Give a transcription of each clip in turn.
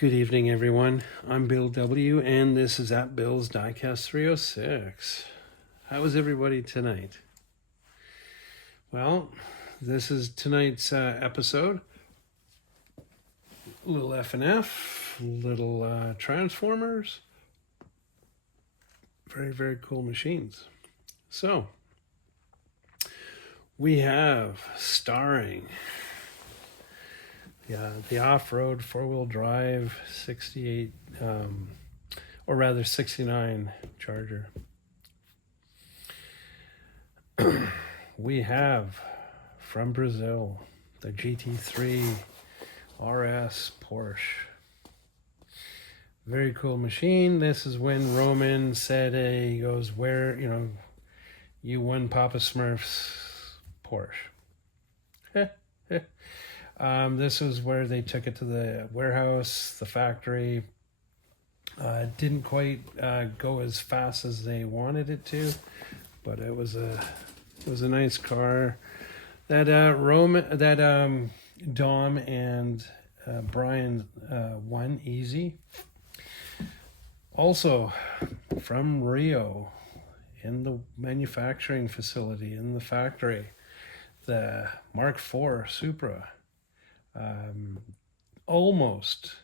Good evening, everyone. I'm Bill W., and this is at Bill's Diecast 306. How is everybody tonight? Well, this is tonight's episode. Little F&F, little Transformers. Very, very cool machines. So, we have starring the off-road four-wheel drive 68, or rather 69 Charger. We have from Brazil the GT3 RS Porsche. Very cool machine. This is when Roman said, he goes, where, you won Papa Smurf's Porsche. This was where they took it to the warehouse, the factory. Didn't quite go as fast as they wanted it to, but it was a nice car that Dom and Brian won easy. Also from Rio, in the manufacturing facility, in the factory, the Mark IV Supra. Almost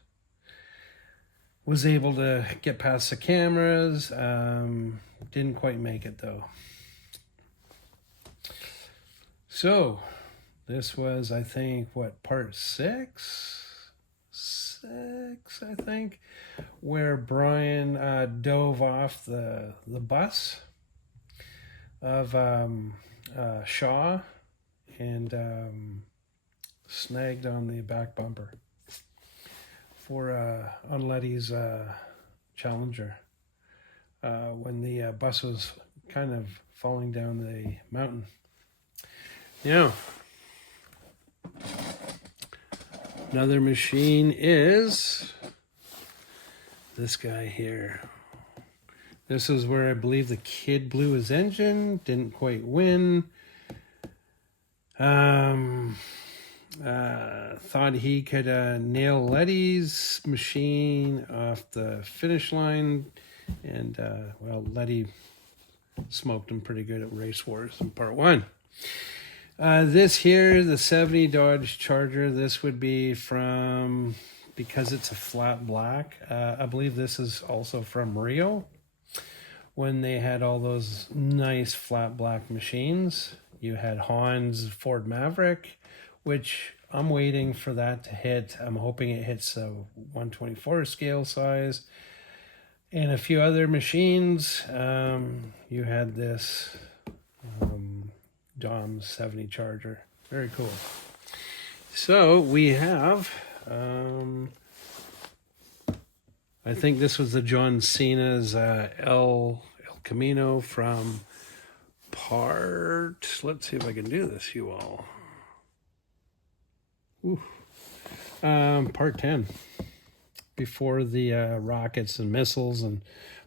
was able to get past the cameras. Didn't quite make it though. So this was, I think, part six, I think, where Brian dove off the bus of Shaw and snagged on the back bumper for on Letty's Challenger when the bus was kind of falling down the mountain. Yeah. Another machine is this guy here. This is where I believe the kid blew his engine, didn't quite win. Thought he could nail Letty's machine off the finish line, and Letty smoked him pretty good at Race Wars in part one. This here, the 70 Dodge Charger, this would be from, because it's a flat black, I believe this is also from Rio, when they had all those nice flat black machines. You had Han's Ford Maverick, which I'm waiting for that to hit. I'm hoping it hits a 124 scale size. And a few other machines. You had this Dom's 70 Charger. Very cool. So we have, I think this was the John Cena's El Camino from part, let's see if I can do this, you all. Part 10, before the rockets and missiles and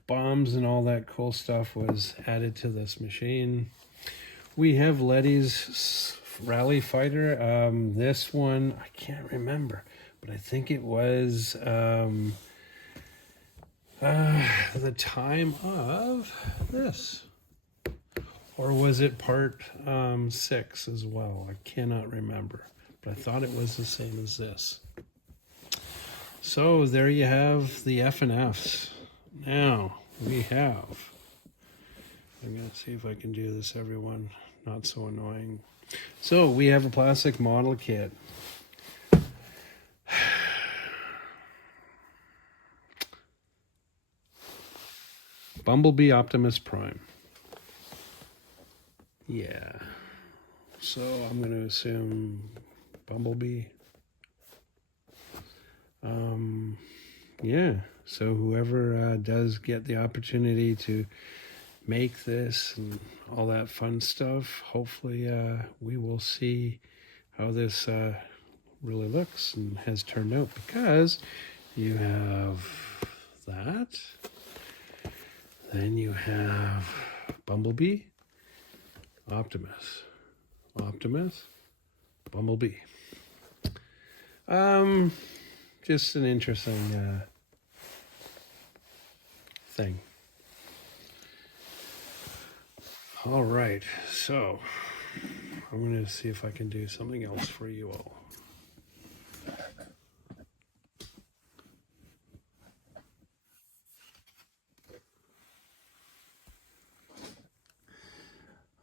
bombs and all that cool stuff was added to this machine. We have Letty's Rally Fighter. This one, I can't remember, but I think it was the time of this. Or was it part 6 as well? I cannot remember. But I thought it was the same as this. So there you have the F&Fs. Now we have, I'm going to see if I can do this, everyone. Not so annoying. So we have a plastic model kit. Bumblebee Optimus Prime. Yeah. So I'm going to assume Bumblebee. Yeah. So whoever does get the opportunity to make this and all that fun stuff, hopefully we will see how this really looks and has turned out, because you have that. Then you have Bumblebee, Optimus, Bumblebee. just an interesting thing. All right, so I'm going to see if I can do something else for you all.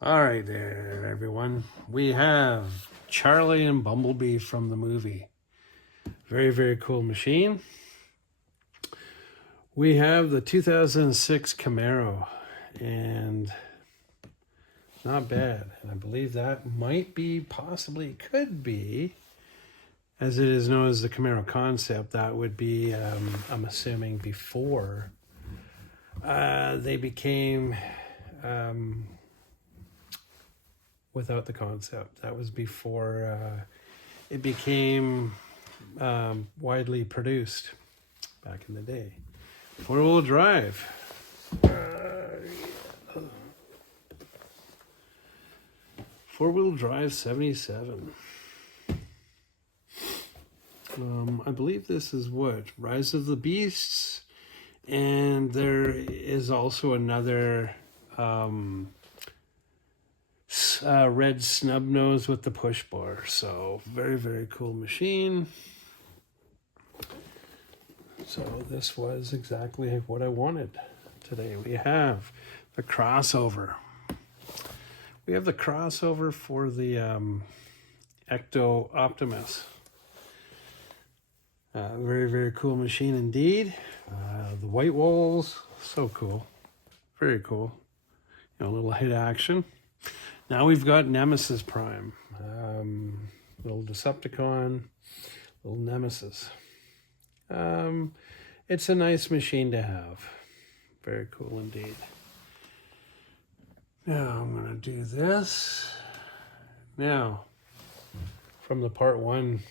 All right there, everyone. We have Charlie and Bumblebee from the movie. Very, very cool machine. We have the 2006 Camaro, and not bad. And I believe that might be, possibly could be, as it is known as the Camaro concept, that would be, I'm assuming, before they became without the concept. That was before it became widely produced back in the day. Four-wheel drive. Four-wheel drive 77. I believe this is what? Rise of the Beasts. And there is also another red snub nose with the push bar. So very, very cool machine. So this was exactly what I wanted today. We have the crossover. We have the crossover for the Ecto Optimus. Very, very cool machine indeed. The white walls, so cool. Very cool. You know, a little hit action. Now we've got Nemesis Prime. Little Decepticon, little Nemesis. It's a nice machine to have. Very cool indeed. Now I'm going to do this. Now, from the part one.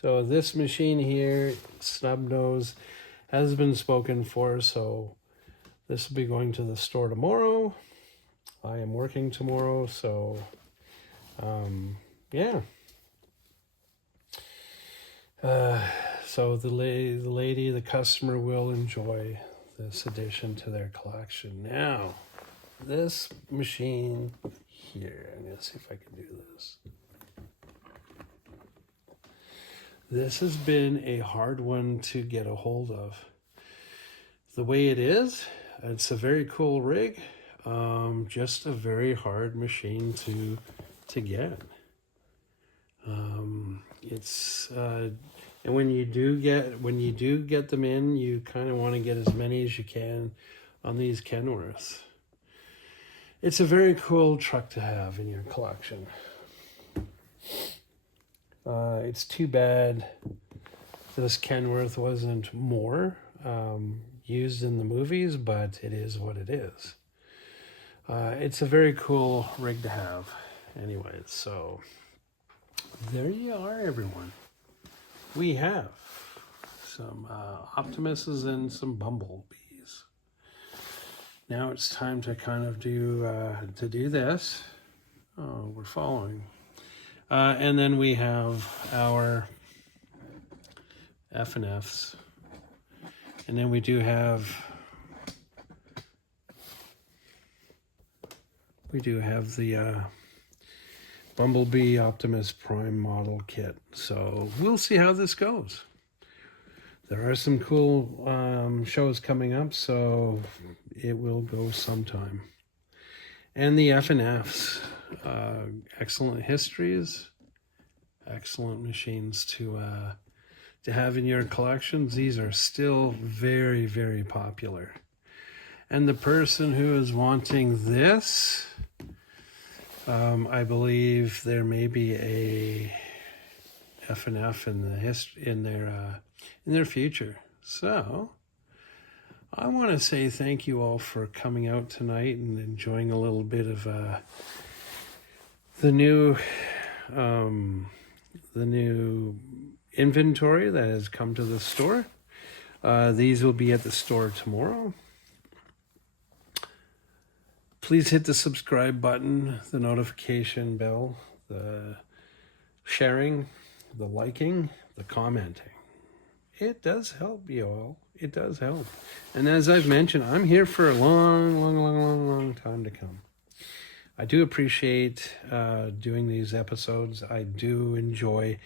So this machine here, snub nose, has been spoken for. So this will be going to the store tomorrow. I am working tomorrow, so yeah. So the customer will enjoy this addition to their collection. Now, this machine here, I'm going to see if I can do this. This has been a hard one to get a hold of. The way it is, it's a very cool rig. Just a very hard machine to get. And when you do get them in, you kind of want to get as many as you can on these Kenworths. It's a very cool truck to have in your collection. It's too bad this Kenworth wasn't more used in the movies, but it is what it is. It's a very cool rig to have. Anyway, so there you are, everyone. We have some Optimuses and some Bumblebees. Now it's time to kind of do this. Oh, we're following. And then we have our F&Fs. And then we do have the Bumblebee Optimus Prime model kit. So we'll see how this goes. There are some cool shows coming up, so it will go sometime. And the F&Fs, excellent histories, excellent machines to have in your collections. These are still very, very popular. And the person who is wanting this, I believe there may be a F&F in their future. So I want to say thank you all for coming out tonight and enjoying a little bit of the new inventory that has come to the store. These will be at the store tomorrow. Please hit the subscribe button, the notification bell, the sharing, the liking, the commenting. it does help you all. It does help. And as I've mentioned, I'm here for a long time to come. I do appreciate doing these episodes. I do enjoy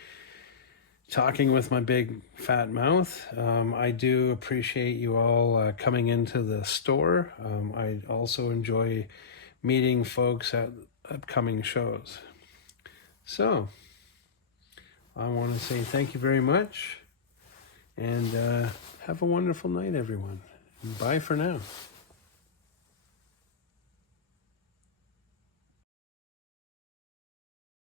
talking with my big fat mouth. I do appreciate you all coming into the store. I also enjoy meeting folks at upcoming shows. So, I want to say thank you very much, and have a wonderful night, everyone. Bye for now.